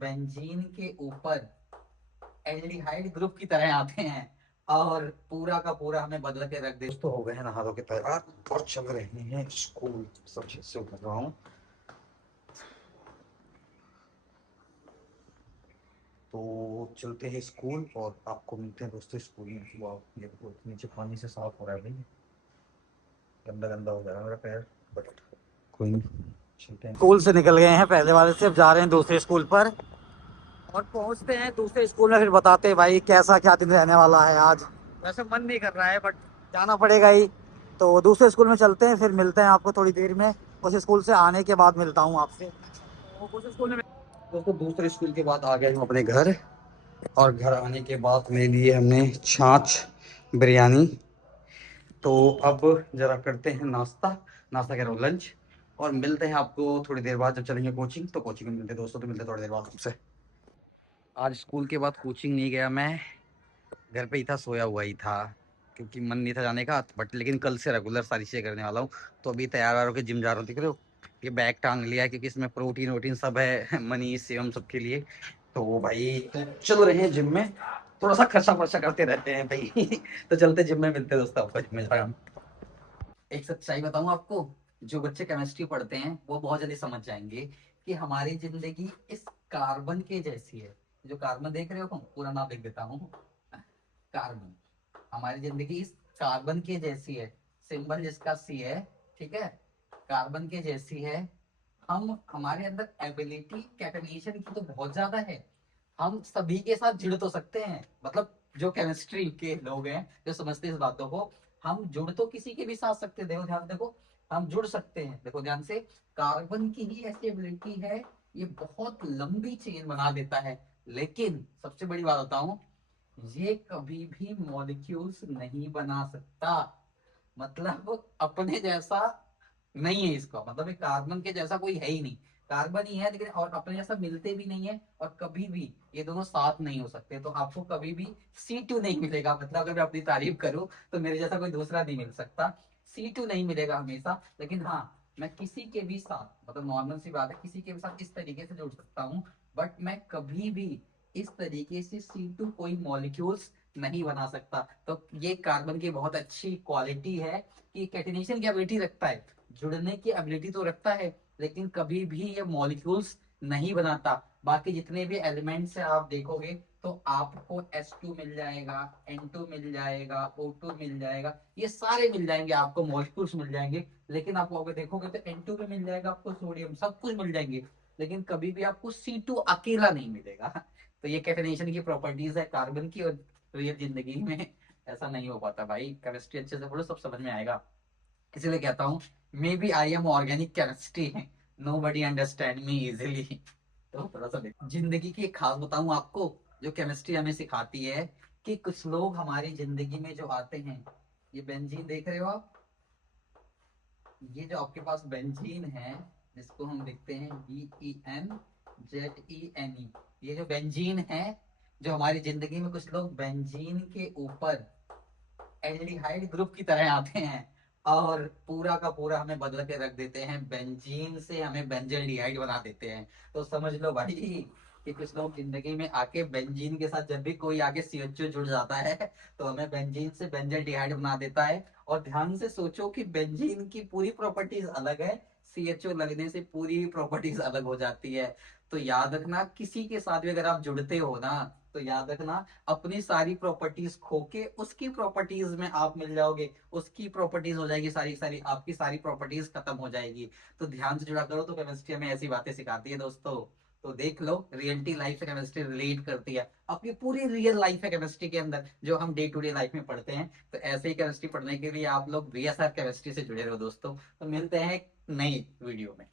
Benzene के ऊपर aldehyde group की तरह आते हैं और पूरा का पूरा हमें बदल के रख दे। तो हो गए हैं नहा धो के तैयार और चल रहे हैं स्कूल। सब चीज से उतर रहा हूँ तो चलते हैं स्कूल और आपको मिलते हैं दोस्तों स्कूल में। वाह, ये देखो नीचे पानी से साफ हो रहा है भाई, गंदा गंदा हो जाएगा मेरा पैर, बट कोई नहीं, चलते हैं। स्कूल से निकल गए हैं पहले वाले से, अब जा रहे हैं दूसरे स्कूल पर और पहुंचते हैं दूसरे स्कूल में, फिर बताते हैं भाई कैसा क्या दिन रहने वाला है आज। वैसे मन नहीं कर रहा है बट जाना पड़ेगा ही। तो दूसरे स्कूल में चलते हैं, फिर मिलते हैं आपको थोड़ी देर में। उस स्कूल से आने के बाद मिलता हूँ आपसे। तो उस स्कूल में दोस्तों दूसरे स्कूल के बाद आ गए हम अपने घर, और घर आने के बाद मेरे लिए हमने छाछ बिरयानी। तो अब जरा करते हैं नाश्ता, नाश्ता कह रहा हूँ लंच, और मिलते हैं आपको थोड़ी देर बाद जब चलेंगे कोचिंग। तो कोचिंग में मिलते हैं दोस्तों, तो मिलते हैं थोड़ी देर बाद आपसे। आज स्कूल के बाद कोचिंग नहीं गया मैं, घर पे ही था, सोया हुआ ही था क्योंकि मन नहीं था जाने का। बट लेकिन कल से रेगुलर सारी चीजें करने वाला हूँ। तो अभी तैयार होकर जिम जा रहा हूँ, देख रहे हो ये बैग टांग लिया है क्योंकि इसमें प्रोटीन वोटीन सब है मनीष एवं सबके लिए। तो भाई तो चल रहे हैं जिम में, थोड़ा सा खर्चा वर्चा करते रहते हैं भाई तो चलते जिम में, मिलते हैं दोस्तों आपको जिम में जा रहे हैं। एक सच्चाई बताऊं आपको, जो बच्चे केमिस्ट्री पढ़ते हैं वो बहुत जल्दी समझ जाएंगे कि हमारी जिंदगी इस कार्बन के जैसी है। जो कार्बन देख रहे हो, तुम पूरा नाम लिख देता हूँ, कार्बन। हमारी जिंदगी इस कार्बन के जैसी है, सिंबल जिसका सी है, ठीक है, कार्बन के जैसी है। हम हमारे अंदर एबिलिटी कैटेगनाइजेशन की तो बहुत ज्यादा है, हम सभी के साथ जुड़ तो सकते हैं, मतलब जो केमिस्ट्री के लोग हैं जो समझते हैं इस बातों को, हम जुड़ तो किसी के भी साथ सकते हैं। देखो ध्यान से देखो, हम जुड़ सकते हैं, देखो ध्यान से, कार्बन की ही ऐसी एबिलिटी है, ये बहुत लंबी चेन बना देता है। लेकिन सबसे बड़ी बात बताऊं, ये कभी भी मॉलिक्यूल्स नहीं बना सकता, मतलब अपने जैसा नहीं है इसका, मतलब एक कार्बन के जैसा कोई है ही नहीं। कार्बन ही है लेकिन और अपने जैसा मिलते भी नहीं है, और कभी भी ये दोनों साथ नहीं हो सकते। तो आपको कभी भी C2 नहीं मिलेगा, मतलब अगर मैं अपनी तारीफ करूं तो मेरे जैसा कोई दूसरा नहीं मिल सकता, C2 नहीं मिलेगा हमेशा। लेकिन हाँ, मैं किसी के भी साथ, मतलब नॉर्मल सी बात है, किसी के भी साथ इस तरीके से जुड़ सकता हूँ, बट मैं कभी भी इस तरीके से C2 कोई मॉलिक्यूल्स नहीं बना सकता। तो ये कार्बन की बहुत अच्छी क्वालिटी है कि कैटिनेशन की एबिलिटी रखता है, जुड़ने की एबिलिटी तो रखता है, लेकिन कभी भी ये मॉलिक्यूल्स नहीं बनाता। बाकी जितने भी एलिमेंट्स है आप देखोगे तो आपको H2 मिल जाएगा, N2 मिल जाएगा, O2 मिल जाएगा, ये सारे मिल जाएंगे आपको, मॉलिक्यूल्स मिल जाएंगे। लेकिन आप अगर देखोगे तो N2 में मिल जाएगा आपको, सोडियम, सब कुछ मिल जाएंगे, लेकिन कभी भी आपको C2 अकेला नहीं मिलेगा तो ये कैटेनेशन की प्रॉपर्टीज है कार्बन की, और रियल जिंदगी में ऐसा नहीं हो पाता भाई। केमिस्ट्री अच्छे से पढ़ो, सब समझ में आएगा। इसीलिए कहता हूँ, maybe I am organic chemistry, nobody understand me easily तो थोड़ा सा जिंदगी की एक खास बताऊं आपको, जो केमिस्ट्री हमें सिखाती है, कि कुछ लोग हमारी जिंदगी में जो आते हैं, ये बेंजीन देख रहे हो आप, ये जो आपके पास बेंजीन है, जिसको हम लिखते हैं BENZENE, ये जो बेंजीन है, जो हमारी जिंदगी में कुछ लोग बेंजीन के ऊपर एल्डिहाइड ग्रुप की तरह आते हैं और पूरा का पूरा हमें बदल के रख देते हैं, बेंजीन से हमें बेंजल्डिहाइड बना देते हैं। तो समझ लो भाई कि कुछ लोग जिंदगी में आके बेंजीन के साथ, जब भी कोई आके CHO जुड़ जाता है तो हमें बेंजीन से बेंजल्डिहाइड बना देता है। और ध्यान से सोचो कि बेंजीन की पूरी प्रॉपर्टीज अलग है, CHO लगने से पूरी प्रॉपर्टीज अलग हो जाती है। तो याद रखना, किसी के साथ भी अगर आप जुड़ते हो ना, तो याद रखना, अपनी सारी प्रॉपर्टीज खो के उसकी प्रॉपर्टीज में आप मिल जाओगे, उसकी प्रॉपर्टीज हो जाएगी सारी सारी, आपकी सारी प्रॉपर्टीज खत्म हो जाएगी। तो ध्यान से जुड़ा करो, तो केमिस्ट्री में ऐसी बातें सिखाती है दोस्तों। तो देख लो, रियलिटी लाइफ से केमिस्ट्री रिलेट करती है, अपनी पूरी रियल लाइफ है केमिस्ट्री के अंदर, जो हम डे टू डे लाइफ में पढ़ते हैं। तो ऐसे ही केमिस्ट्री पढ़ने के लिए आप लोग VSR केमिस्ट्री से जुड़े रहो दोस्तों। तो मिलते हैं एक नई वीडियो में।